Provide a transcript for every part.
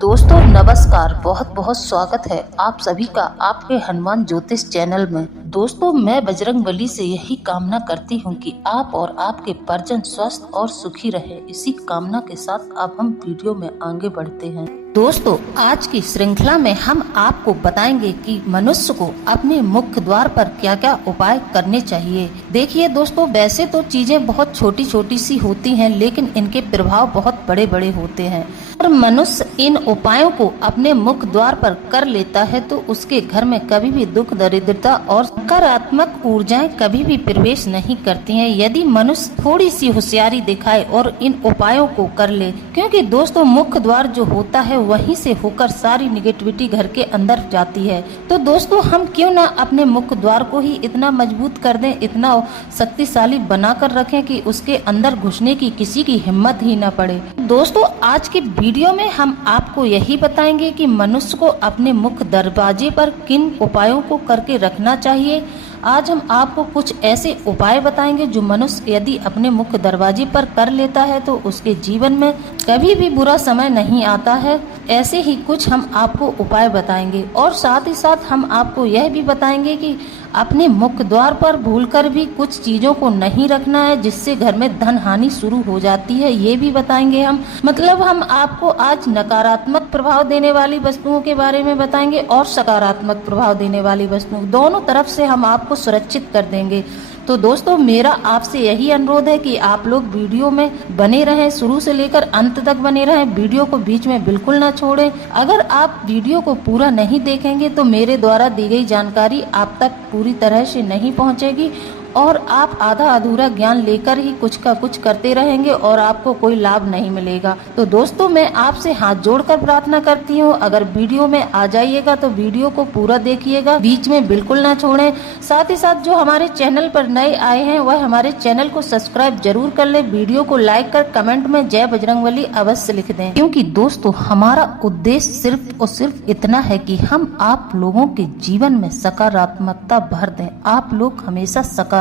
दोस्तों नमस्कार, बहुत बहुत स्वागत है आप सभी का आपके हनुमान ज्योतिष चैनल में। दोस्तों मैं बजरंगबली से यही कामना करती हूँ कि आप और आपके परिजन स्वस्थ और सुखी रहे। इसी कामना के साथ अब हम वीडियो में आगे बढ़ते हैं। दोस्तों आज की श्रृंखला में हम आपको बताएंगे कि मनुष्य को अपने मुख्य द्वार पर क्या क्या उपाय करने चाहिए। देखिए दोस्तों, वैसे तो चीजें बहुत छोटी छोटी सी होती हैं, लेकिन इनके प्रभाव बहुत बड़े बड़े होते हैं। और मनुष्य इन उपायों को अपने मुख्य द्वार पर कर लेता है तो उसके घर में कभी भी दुख, दरिद्रता और नकारात्मक ऊर्जाएं कभी भी प्रवेश नहीं करती हैं, यदि मनुष्य थोड़ी सी होशियारी दिखाए और इन उपायों को कर ले। क्योंकि दोस्तों मुख्य द्वार जो होता है वहीं से होकर सारी निगेटिविटी घर के अंदर जाती है। तो दोस्तों हम क्यों ना अपने मुख्य द्वार को ही इतना मजबूत कर दें, इतना शक्तिशाली बना कर रखें कि उसके अंदर घुसने की किसी की हिम्मत ही न पड़े। दोस्तों आज की वीडियो में हम आपको यही बताएंगे कि मनुष्य को अपने मुख्य दरवाजे पर किन उपायों को करके रखना चाहिए। आज हम आपको कुछ ऐसे उपाय बताएंगे जो मनुष्य यदि अपने मुख्य दरवाजे पर कर लेता है तो उसके जीवन में कभी भी बुरा समय नहीं आता है। ऐसे ही कुछ हम आपको उपाय बताएंगे और साथ ही साथ हम आपको यह भी बताएंगे कि अपने मुख्य द्वार पर भूलकर भी कुछ चीजों को नहीं रखना है जिससे घर में धन हानि शुरू हो जाती है, ये भी बताएंगे हम। मतलब हम आपको आज नकारात्मक प्रभाव देने वाली वस्तुओं के बारे में बताएंगे और सकारात्मक प्रभाव देने वाली वस्तुओं, दोनों तरफ से हम आपको सुरक्षित कर देंगे। तो दोस्तों मेरा आपसे यही अनुरोध है कि आप लोग वीडियो में बने रहें, शुरू से लेकर अंत तक बने रहें, वीडियो को बीच में बिल्कुल ना छोड़ें। अगर आप वीडियो को पूरा नहीं देखेंगे तो मेरे द्वारा दी गई जानकारी आप तक पूरी तरह से नहीं पहुंचेगी और आप आधा अधूरा ज्ञान लेकर ही कुछ का कुछ करते रहेंगे और आपको कोई लाभ नहीं मिलेगा। तो दोस्तों मैं आपसे हाथ जोड़कर प्रार्थना करती हूँ, अगर वीडियो में आ जाइएगा तो वीडियो को पूरा देखिएगा, बीच में बिल्कुल ना छोड़ें। साथ ही साथ जो हमारे चैनल पर नए आए हैं वह हमारे चैनल को सब्सक्राइब जरूर कर ले, वीडियो को लाइक कर कमेंट में जय बजरंगबली अवश्य लिख दें। क्योंकि दोस्तों हमारा उद्देश्य सिर्फ और सिर्फ इतना है कि हम आप लोगों के जीवन में सकारात्मकता भर दें। आप लोग हमेशा सकारात्मक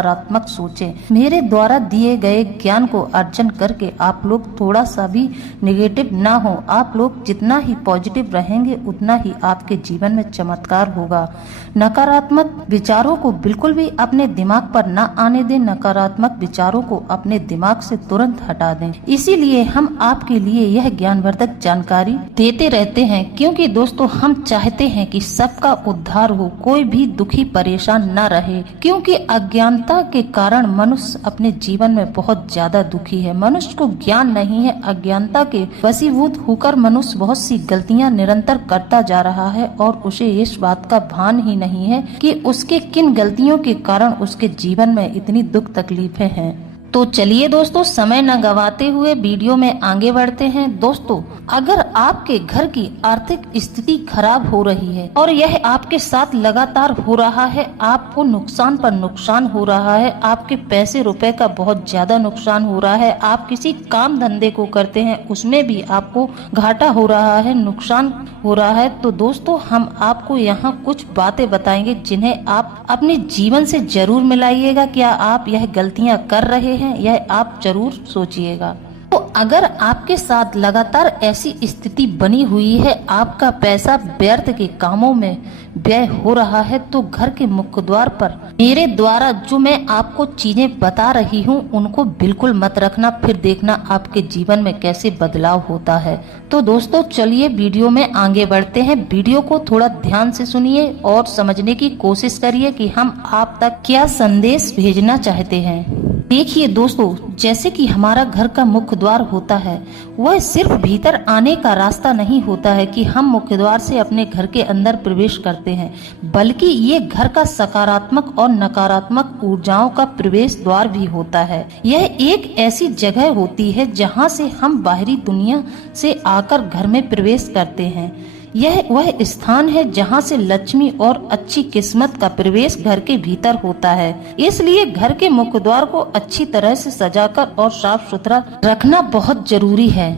सोचें। मेरे द्वारा दिए गए ज्ञान को अर्जन करके आप लोग थोड़ा सा भी नेगेटिव ना हो। आप लोग जितना ही पॉजिटिव रहेंगे उतना ही आपके जीवन में चमत्कार होगा। नकारात्मक विचारों को बिल्कुल भी अपने दिमाग पर ना आने दें, नकारात्मक विचारों को अपने दिमाग से तुरंत हटा दें। इसीलिए हम आपके लिए यह ज्ञानवर्धक जानकारी देते रहते हैं, क्योंकि दोस्तों हम चाहते हैं कि सबका उद्धार हो, कोई भी दुखी परेशान न रहे। क्योंकि अज्ञानता के कारण मनुष्य अपने जीवन में बहुत ज्यादा दुखी है। मनुष्य को ज्ञान नहीं है, अज्ञानता के वशीभूत होकर मनुष्य बहुत सी गलतियां निरंतर करता जा रहा है और उसे इस बात का भान ही नहीं है कि उसके किन गलतियों के कारण उसके जीवन में इतनी दुख तकलीफें हैं। तो चलिए दोस्तों समय न गवाते हुए वीडियो में आगे बढ़ते हैं। दोस्तों अगर आपके घर की आर्थिक स्थिति खराब हो रही है और यह आपके साथ लगातार हो रहा है, आपको नुकसान पर नुकसान हो रहा है, आपके पैसे रुपए का बहुत ज्यादा नुकसान हो रहा है, आप किसी काम धंधे को करते हैं उसमें भी आपको घाटा हो रहा है, नुकसान हो रहा है, तो दोस्तों हम आपको यहाँ कुछ बातें बताएंगे जिन्हें आप अपने जीवन से जरूर मिलाइएगा। क्या आप यह गलतियाँ कर रहे हैं यह आप जरूर सोचिएगा। तो अगर आपके साथ लगातार ऐसी स्थिति बनी हुई है, आपका पैसा व्यर्थ के कामों में व्यय हो रहा है, तो घर के मुख्य द्वार पर मेरे द्वारा जो मैं आपको चीजें बता रही हूँ उनको बिल्कुल मत रखना, फिर देखना आपके जीवन में कैसे बदलाव होता है। तो दोस्तों चलिए वीडियो में आगे बढ़ते हैं। वीडियो को थोड़ा ध्यान से सुनिए और समझने की कोशिश करिए कि हम आप तक क्या संदेश भेजना चाहते हैं। देखिए दोस्तों, जैसे कि हमारा घर का मुख्य द्वार होता है वह सिर्फ भीतर आने का रास्ता नहीं होता है कि हम मुख्य द्वार से अपने घर के अंदर प्रवेश करते हैं, बल्कि ये घर का सकारात्मक और नकारात्मक ऊर्जाओं का प्रवेश द्वार भी होता है। यह एक ऐसी जगह होती है जहाँ से हम बाहरी दुनिया से आकर घर में प्रवेश करते हैं। यह वह स्थान है जहाँ से लक्ष्मी और अच्छी किस्मत का प्रवेश घर के भीतर होता है। इसलिए घर के मुख्य द्वार को अच्छी तरह से सजाकर और साफ सुथरा रखना बहुत जरूरी है।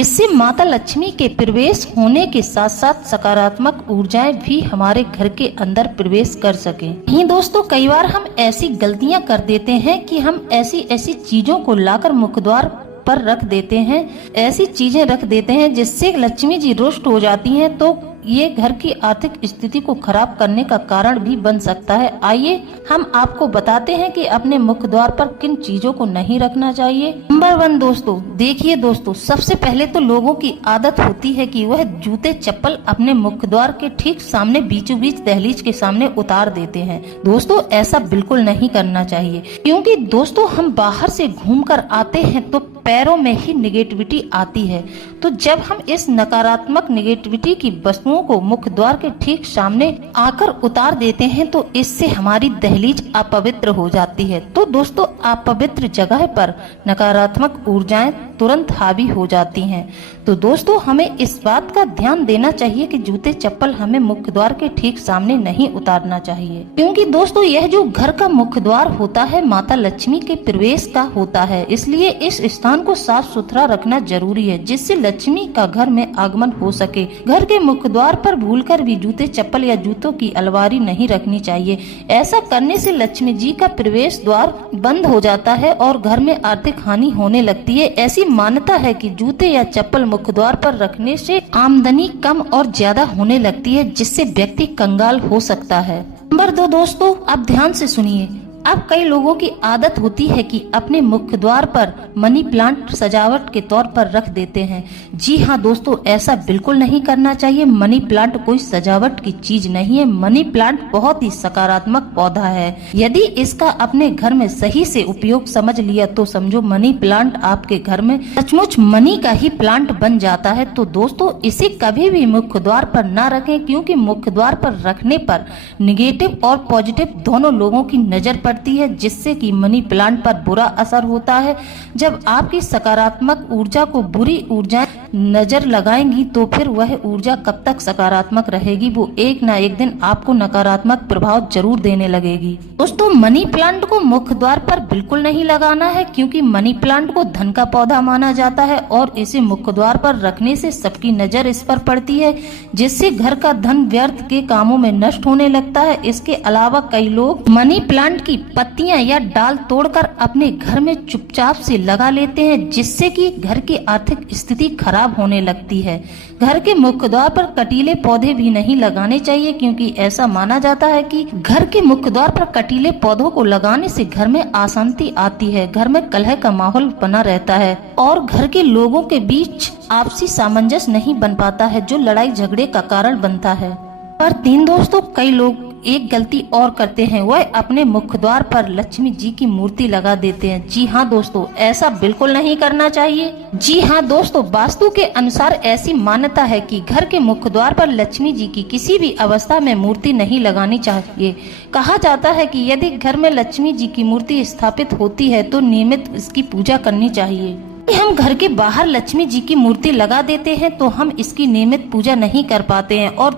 इससे माता लक्ष्मी के प्रवेश होने के साथ साथ सकारात्मक ऊर्जाएं भी हमारे घर के अंदर प्रवेश कर सके। यही दोस्तों कई बार हम ऐसी गलतियां कर देते हैं कि हम ऐसी चीजों को लाकर मुख्य द्वार पर रख देते हैं, ऐसी चीजें रख देते हैं जिससे लक्ष्मी जी रुष्ट हो जाती हैं, तो ये घर की आर्थिक स्थिति को खराब करने का कारण भी बन सकता है। आइए हम आपको बताते हैं कि अपने मुख्य द्वार पर किन चीजों को नहीं रखना चाहिए। नंबर 1 दोस्तों, देखिए दोस्तों, सबसे पहले तो लोगों की आदत होती है कि वह जूते चप्पल अपने मुख्य द्वार के ठीक सामने बीचों बीच दहलीज के सामने उतार देते हैं। दोस्तों ऐसा बिल्कुल नहीं करना चाहिए, क्योंकि दोस्तों हम बाहर से घूमकर आते हैं तो पैरों में ही निगेटिविटी आती है। तो जब हम इस नकारात्मक निगेटिविटी की वस्तुओं को मुख्य द्वार के ठीक सामने आकर उतार देते हैं तो इससे हमारी दहलीज अपवित्र हो जाती है। तो दोस्तों अपवित्र जगह पर नकारात्मक ऊर्जाएं तुरंत हावी हो जाती हैं। तो दोस्तों हमें इस बात का ध्यान देना चाहिए कि जूते चप्पल हमें मुख्य द्वार के ठीक सामने नहीं उतारना चाहिए, क्योंकि दोस्तों यह जो घर का मुख्य द्वार होता है माता लक्ष्मी के प्रवेश का होता है, इसलिए इस स्थान को साफ सुथरा रखना जरूरी है, जिससे लक्ष्मी का घर में आगमन हो सके। घर के मुख्य द्वार पर भूलकर भी जूते चप्पल या जूतों की अलमारी नहीं रखनी चाहिए। ऐसा करने से लक्ष्मी जी का प्रवेश द्वार बंद हो जाता है और घर में आर्थिक हानि होने लगती है। ऐसी मान्यता है कि जूते या चप्पल मुख्य द्वार पर रखने से आमदनी कम और ज्यादा होने लगती है, जिससे व्यक्ति कंगाल हो सकता है। नंबर 2 दोस्तों, आप ध्यान से सुनिए। अब कई लोगों की आदत होती है कि अपने मुख्य द्वार पर मनी प्लांट सजावट के तौर पर रख देते हैं। जी हाँ दोस्तों, ऐसा बिल्कुल नहीं करना चाहिए। मनी प्लांट कोई सजावट की चीज नहीं है। मनी प्लांट बहुत ही सकारात्मक पौधा है। यदि इसका अपने घर में सही से उपयोग समझ लिया तो समझो मनी प्लांट आपके घर में सचमुच मनी का ही प्लांट बन जाता है। तो दोस्तों इसे कभी भी मुख्य द्वार पर ना रखें, क्योंकि मुख्य द्वार पर रखने पर निगेटिव और पॉजिटिव दोनों लोगों की नजर पड़ती है, जिससे कि मनी प्लांट पर बुरा असर होता है। जब आपकी सकारात्मक ऊर्जा को बुरी ऊर्जा नजर लगाएंगी तो फिर वह ऊर्जा कब तक सकारात्मक रहेगी, वो एक ना एक दिन आपको नकारात्मक प्रभाव जरूर देने लगेगी। दोस्तों मनी प्लांट को मुख्य द्वार पर बिल्कुल नहीं लगाना है, क्योंकि मनी प्लांट को धन का पौधा माना जाता है और इसे मुख्य द्वार पर रखने से सबकी नजर इस पर पड़ती है, जिससे घर का धन व्यर्थ के कामों में नष्ट होने लगता है। इसके अलावा कई लोग मनी प्लांट की पत्तियां या डाल तोड़कर अपने घर में चुपचाप से लगा लेते हैं, जिससे कि घर की आर्थिक स्थिति खराब होने लगती है। घर के मुख्य द्वार पर कटीले पौधे भी नहीं लगाने चाहिए, क्योंकि ऐसा माना जाता है कि घर के मुख्य द्वार पर कटीले पौधों को लगाने से घर में अशांति आती है, घर में कलह का माहौल बना रहता है और घर के लोगों के बीच आपसी सामंजस्य नहीं बन पाता है, जो लड़ाई झगड़े का कारण बनता है। पर 3 दोस्तों, कई लोग एक गलती और करते हैं, वह अपने मुख्य द्वार पर लक्ष्मी जी की मूर्ति लगा देते हैं। जी हाँ दोस्तों, ऐसा बिल्कुल नहीं करना चाहिए। जी हाँ दोस्तों, वास्तु के अनुसार ऐसी मान्यता है कि घर के मुख्य द्वार पर लक्ष्मी जी की किसी भी अवस्था में मूर्ति नहीं लगानी चाहिए। कहा जाता है कि यदि घर में लक्ष्मी जी की मूर्ति स्थापित होती है तो नियमित इसकी पूजा करनी चाहिए। हम घर के बाहर लक्ष्मी जी की मूर्ति लगा देते हैं तो हम इसकी नियमित पूजा नहीं कर पाते हैं और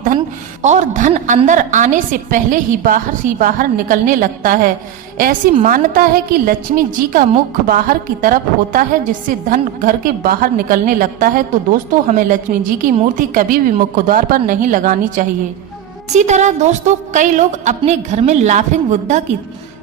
धन अंदर आने से पहले ही बाहर निकलने लगता है। ऐसी मान्यता है कि लक्ष्मी जी का मुख बाहर की तरफ होता है, जिससे धन घर के बाहर निकलने लगता है। तो दोस्तों हमें लक्ष्मी जी की मूर्ति कभी भी मुख्य द्वार पर नहीं लगानी चाहिए। इसी तरह दोस्तों कई लोग अपने घर में लाफिंग बुद्धा की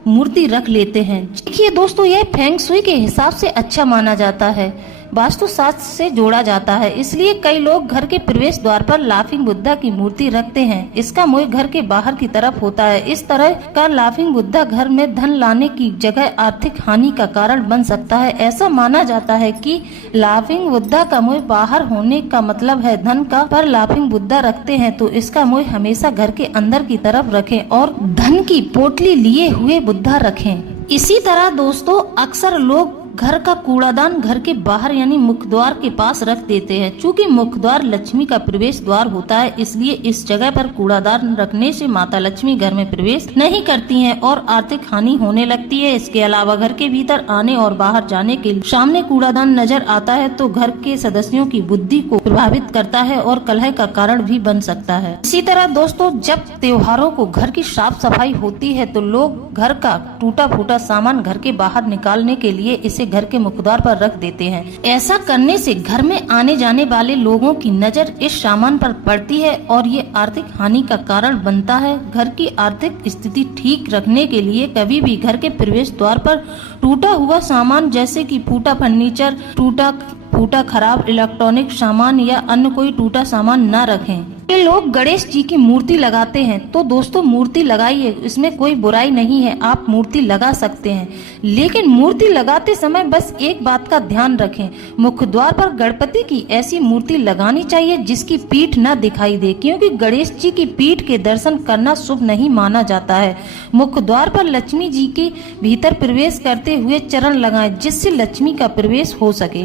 मूर्ति रख लेते हैं। देखिए दोस्तों, यह फेंग शुई के हिसाब से अच्छा माना जाता है, वास्तु शास्त्र से जोड़ा जाता है, इसलिए कई लोग घर के प्रवेश द्वार पर लाफिंग बुद्धा की मूर्ति रखते हैं। इसका मुंह घर के बाहर की तरफ होता है। इस तरह का लाफिंग बुद्धा घर में धन लाने की जगह आर्थिक हानि का कारण बन सकता है। ऐसा माना जाता है कि लाफिंग बुद्धा का मुंह बाहर होने का मतलब है धन का। पर लाफिंग बुद्धा रखते हैं तो इसका मुंह हमेशा घर के अंदर की तरफ रखें और धन की पोटली लिए हुए बुद्धा रखें। इसी तरह दोस्तों अक्सर लोग घर का कूड़ादान घर के बाहर यानी मुख्य द्वार के पास रख देते हैं। चूंकि मुख्य द्वार लक्ष्मी का प्रवेश द्वार होता है, इसलिए इस जगह पर कूड़ादान रखने से माता लक्ष्मी घर में प्रवेश नहीं करती हैं और आर्थिक हानि होने लगती है। इसके अलावा घर के भीतर आने और बाहर जाने के सामने कूड़ादान नजर आता है तो घर के सदस्यों की बुद्धि को प्रभावित करता है और कलह का कारण भी बन सकता है। इसी तरह दोस्तों जब त्योहारों को घर की साफ सफाई होती है तो लोग घर का टूटा फूटा सामान घर के बाहर निकालने के लिए इसे इसे घर के मुख्य द्वार पर रख देते हैं। ऐसा करने से घर में आने जाने वाले लोगों की नजर इस सामान पर पड़ती है और ये आर्थिक हानि का कारण बनता है। घर की आर्थिक स्थिति ठीक रखने के लिए कभी भी घर के प्रवेश द्वार पर टूटा हुआ सामान जैसे कि फूटा फर्नीचर, टूटा खराब इलेक्ट्रॉनिक सामान या अन्य कोई टूटा सामान न रखें। ये लोग गणेश जी की मूर्ति लगाते हैं, तो दोस्तों मूर्ति लगाइए, इसमें कोई बुराई नहीं है, आप मूर्ति लगा सकते हैं। लेकिन मूर्ति लगाते समय बस एक बात का ध्यान रखें, मुख्य द्वार पर गणपति की ऐसी मूर्ति लगानी चाहिए जिसकी पीठ न दिखाई दे, क्योंकि गणेश जी की पीठ के दर्शन करना शुभ नहीं माना जाता है। मुख्य द्वार पर लक्ष्मी जी के भीतर प्रवेश करते हुए चरण लगाएं, जिससे लक्ष्मी का प्रवेश हो सके।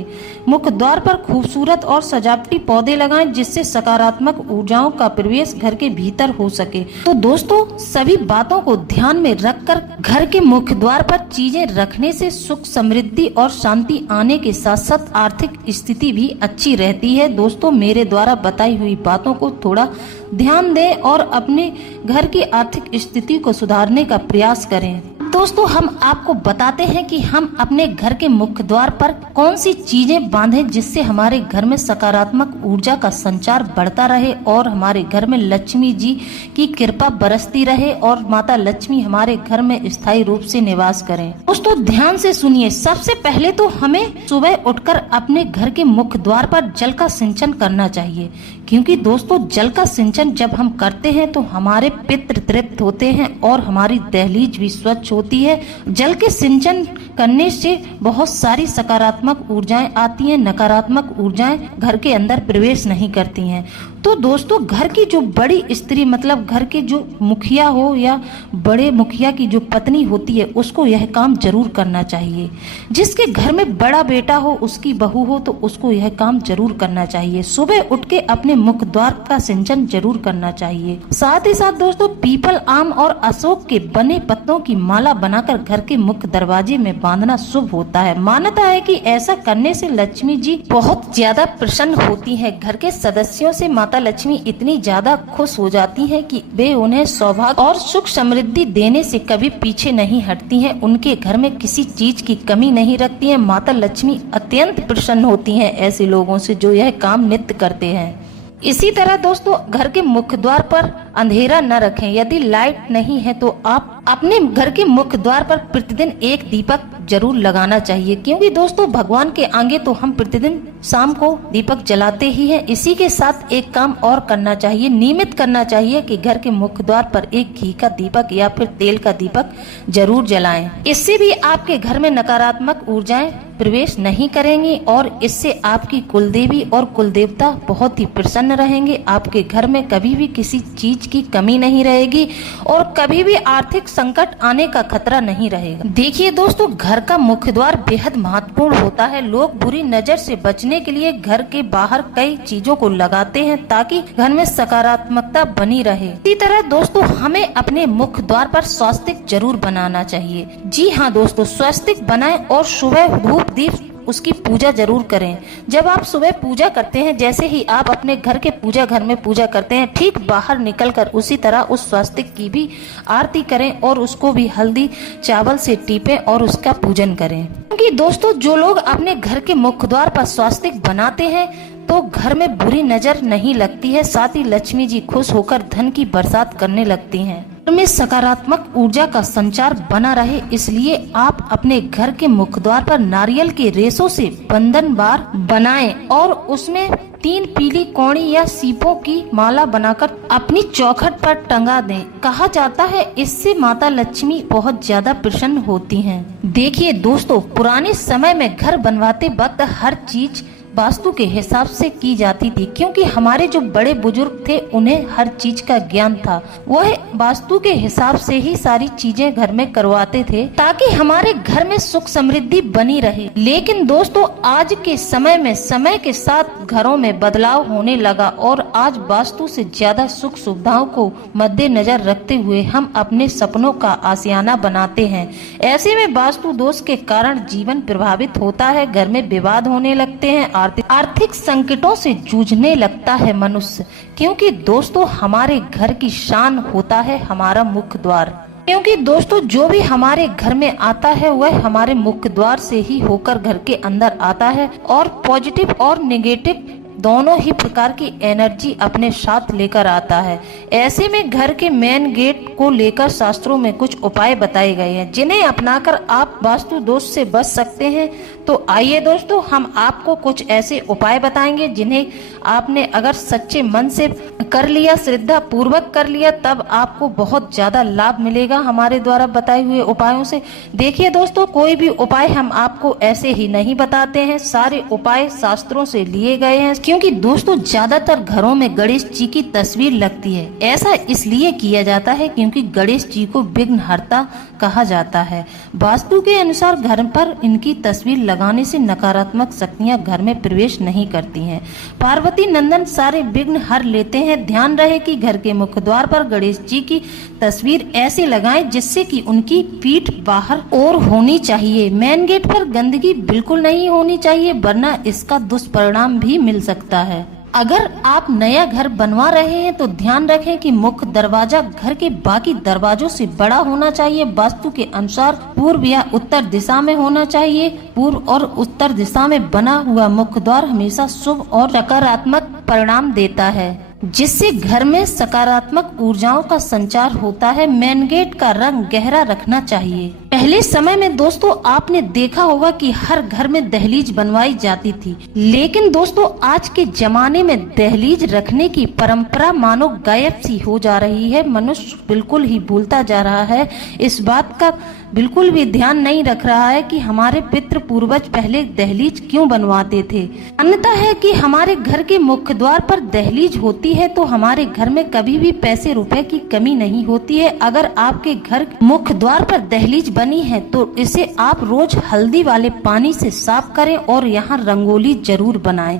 मुख्य द्वार पर खूबसूरत और सजावटी पौधे लगाएं, जिससे सकारात्मक ऊर्जाओं का प्रवेश घर के भीतर हो सके। तो दोस्तों सभी बातों को ध्यान में रखकर घर के मुख्य द्वार पर चीजें रखने से सुख, समृद्धि और शांति आने के साथ साथ आर्थिक स्थिति भी अच्छी रहती है। दोस्तों मेरे द्वारा बताई हुई बातों को थोड़ा ध्यान दें और अपने घर की आर्थिक स्थिति को सुधारने का प्रयास करें। दोस्तों हम आपको बताते हैं कि हम अपने घर के मुख्य द्वार पर कौन सी चीजें बांधें जिससे हमारे घर में सकारात्मक ऊर्जा का संचार बढ़ता रहे और हमारे घर में लक्ष्मी जी की कृपा बरसती रहे और माता लक्ष्मी हमारे घर में स्थायी रूप से निवास करें। दोस्तों ध्यान से सुनिए, सबसे पहले तो हमें सुबह उठकर अपने घर के मुख्य द्वार पर जल का सिंचन करना चाहिए, क्योंकि दोस्तों जल का सिंचन जब हम करते हैं तो हमारे पितृ तृप्त होते हैं और हमारी दहलीज भी स्वच्छ होती है। जल के सिंचन करने से बहुत सारी सकारात्मक ऊर्जाएं आती हैं, नकारात्मक ऊर्जाएं घर के अंदर प्रवेश नहीं करती हैं। तो दोस्तों घर की जो बड़ी स्त्री मतलब घर के जो मुखिया हो या बड़े मुखिया की जो पत्नी होती है उसको यह काम जरूर करना चाहिए। जिसके घर में बड़ा बेटा हो, उसकी बहू हो, तो उसको यह काम जरूर करना चाहिए। सुबह उठ के अपने मुख्य द्वार का सिंचन जरूर करना चाहिए। साथ ही साथ दोस्तों पीपल, आम और अशोक के बने पत्तों की माला बनाकर घर के मुख्य दरवाजे में बांधना शुभ होता है। मान्यता है कि ऐसा करने से लक्ष्मी जी बहुत ज्यादा प्रसन्न होती है। घर के सदस्यों से माता लक्ष्मी इतनी ज्यादा खुश हो जाती हैं कि वे उन्हें सौभाग्य और सुख समृद्धि देने से कभी पीछे नहीं हटती हैं। उनके घर में किसी चीज की कमी नहीं रखती हैं। माता लक्ष्मी अत्यंत प्रसन्न होती हैं ऐसे लोगों से जो यह काम नित्य करते हैं। इसी तरह दोस्तों घर के मुख्य द्वार पर अंधेरा न रखें। यदि लाइट नहीं है तो आप अपने घर के मुख्य द्वार पर प्रतिदिन एक दीपक जरूर लगाना चाहिए, क्योंकि दोस्तों भगवान के आगे तो हम प्रतिदिन शाम को दीपक जलाते ही हैं। इसी के साथ एक काम और करना चाहिए, नियमित करना चाहिए कि घर के मुख्य द्वार पर एक घी का दीपक या फिर तेल का दीपक जरूर जलाएं। इससे भी आपके घर में नकारात्मक ऊर्जाएं प्रवेश नहीं करेंगी और इससे आपकी कुलदेवी और कुलदेवता बहुत ही प्रसन्न रहेंगे। आपके घर में कभी भी किसी चीज की कमी नहीं रहेगी और कभी भी आर्थिक संकट आने का खतरा नहीं रहेगा। देखिए दोस्तों घर का मुख्य द्वार बेहद महत्वपूर्ण होता है। लोग बुरी नजर से बचने के लिए घर के बाहर कई चीजों को लगाते हैं ताकि घर में सकारात्मकता बनी रहे। इसी तरह दोस्तों हमें अपने मुख्य द्वार पर स्वस्तिक जरूर बनाना चाहिए। जी हाँ दोस्तों, स्वस्तिक बनाएं और सुबह धूप दीप उसकी पूजा जरूर करें। जब आप सुबह पूजा करते हैं, जैसे ही आप अपने घर के पूजा घर में पूजा करते हैं, ठीक बाहर निकलकर उसी तरह उस स्वस्तिक की भी आरती करें और उसको भी हल्दी चावल से टीपें और उसका पूजन करें। क्योंकि दोस्तों जो लोग अपने घर के मुख्य द्वार पर स्वस्तिक बनाते हैं तो घर में बुरी नजर नहीं लगती है, साथ ही लक्ष्मी जी खुश होकर धन की बरसात करने लगती हैं। में सकारात्मक ऊर्जा का संचार बना रहे, इसलिए आप अपने घर के मुख्य द्वार पर नारियल के रेशों से बंधन बार बनाएं और उसमें 3 पीली कौड़ी या सीपों की माला बनाकर अपनी चौखट पर टंगा दें। कहा जाता है इससे माता लक्ष्मी बहुत ज्यादा प्रसन्न होती हैं। देखिए दोस्तों पुराने समय में घर बनवाते वक्त हर चीज वास्तु के हिसाब से की जाती थी, क्योंकि हमारे जो बड़े बुजुर्ग थे उन्हें हर चीज का ज्ञान था। वह वास्तु के हिसाब से ही सारी चीजें घर में करवाते थे ताकि हमारे घर में सुख समृद्धि बनी रहे। लेकिन दोस्तों आज के समय में समय के साथ घरों में बदलाव होने लगा और आज वास्तु से ज्यादा सुख सुविधाओं को मद्देनजर रखते हुए हम अपने सपनों का आशियाना बनाते हैं। ऐसे में वास्तु दोष के कारण जीवन प्रभावित होता है, घर में विवाद होने लगते हैं, आर्थिक संकटों से जूझने लगता है मनुष्य, क्योंकि दोस्तों हमारे घर की शान होता है हमारा मुख्य द्वार। क्योंकि दोस्तों जो भी हमारे घर में आता है वह हमारे मुख्य द्वार से ही होकर घर के अंदर आता है और पॉजिटिव और नेगेटिव दोनों ही प्रकार की एनर्जी अपने साथ लेकर आता है। ऐसे में घर के मेन गेट को लेकर शास्त्रों में कुछ उपाय बताए गए हैं जिन्हें अपनाकर आप वास्तु दोष से बच सकते हैं। तो आइए दोस्तों हम आपको कुछ ऐसे उपाय बताएंगे जिन्हें आपने अगर सच्चे मन से कर लिया, श्रद्धा पूर्वक कर लिया, तब आपको बहुत ज्यादा लाभ मिलेगा हमारे द्वारा बताए हुए उपायों से। देखिए दोस्तों, कोई भी उपाय हम आपको ऐसे ही नहीं बताते हैं, सारे उपाय शास्त्रों से लिए गए हैं। क्योंकि दोस्तों ज्यादातर घरों में गणेश जी की तस्वीर लगती है। ऐसा इसलिए किया जाता है क्योंकि गणेश जी को विघ्नहर्ता कहा जाता है। वास्तु के अनुसार घर पर इनकी तस्वीर लगाने से नकारात्मक शक्तियां घर में प्रवेश नहीं करती हैं। पार्वती नंदन सारे विघ्न हर लेते हैं। ध्यान रहे कि घर के मुख्य द्वार पर गणेश जी की तस्वीर ऐसे लगाएं जिससे कि उनकी पीठ बाहर और होनी चाहिए। मेन गेट पर गंदगी बिल्कुल नहीं होनी चाहिए, वरना इसका दुष्परिणाम भी मिल सकता है। अगर आप नया घर बनवा रहे हैं तो ध्यान रखें कि मुख्य दरवाजा घर के बाकी दरवाजों से बड़ा होना चाहिए। वास्तु के अनुसार पूर्व या उत्तर दिशा में होना चाहिए। पूर्व और उत्तर दिशा में बना हुआ मुख्य द्वार हमेशा शुभ और सकारात्मक परिणाम देता है, जिससे घर में सकारात्मक ऊर्जाओं का संचार होता है। मेन गेट का रंग गहरा रखना चाहिए। पहले समय में दोस्तों आपने देखा होगा कि हर घर में दहलीज बनवाई जाती थी, लेकिन दोस्तों आज के जमाने में दहलीज रखने की परंपरा मानो गायब सी हो जा रही है। मनुष्य बिल्कुल ही भूलता जा रहा है, इस बात का बिल्कुल भी ध्यान नहीं रख रहा है कि हमारे पितृ पूर्वज पहले दहलीज क्यों बनवाते थे। अन्यथा है कि हमारे घर के मुख्य द्वार पर दहलीज होती है तो हमारे घर में कभी भी पैसे रुपए की कमी नहीं होती है। अगर आपके घर मुख्य द्वार पर दहलीज बनी है तो इसे आप रोज हल्दी वाले पानी से साफ करें और यहाँ रंगोली जरूर बनाएं।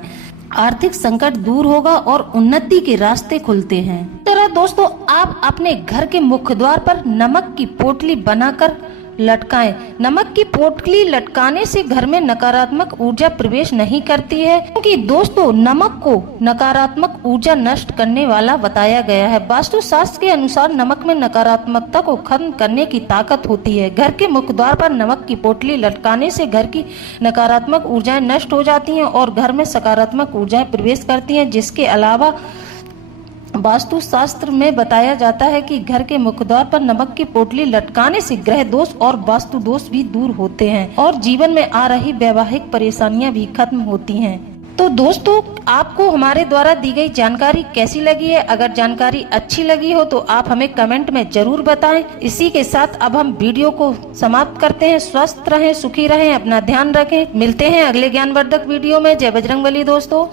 आर्थिक संकट दूर होगा और उन्नति के रास्ते खुलते हैं। तरह दोस्तों आप अपने घर के मुख्य द्वार पर नमक की पोटली बनाकर लटकाएं। नमक की पोटली लटकाने से घर में नकारात्मक ऊर्जा प्रवेश नहीं करती है, क्योंकि दोस्तों नमक को नकारात्मक ऊर्जा नष्ट करने वाला बताया गया है। वास्तु शास्त्र के अनुसार नमक में नकारात्मकता को खत्म करने की ताकत होती है। घर के मुख्य द्वार पर नमक की पोटली लटकाने से घर की नकारात्मक ऊर्जाएं नष्ट हो जाती हैं और घर में सकारात्मक ऊर्जाएं प्रवेश करती हैं। जिसके अलावा वास्तु शास्त्र में बताया जाता है कि घर के मुख्य द्वार पर नमक की पोटली लटकाने से ग्रह दोष और वास्तु दोष भी दूर होते हैं और जीवन में आ रही वैवाहिक परेशानियां भी खत्म होती हैं। तो दोस्तों आपको हमारे द्वारा दी गई जानकारी कैसी लगी है? अगर जानकारी अच्छी लगी हो तो आप हमें कमेंट में जरूर बताएं। इसी के साथ अब हम वीडियो को समाप्त करते हैं। स्वस्थ रहें, सुखी रहें, अपना ध्यान रखें। मिलते हैं अगले ज्ञानवर्धक वीडियो में। जय बजरंगबली दोस्तों।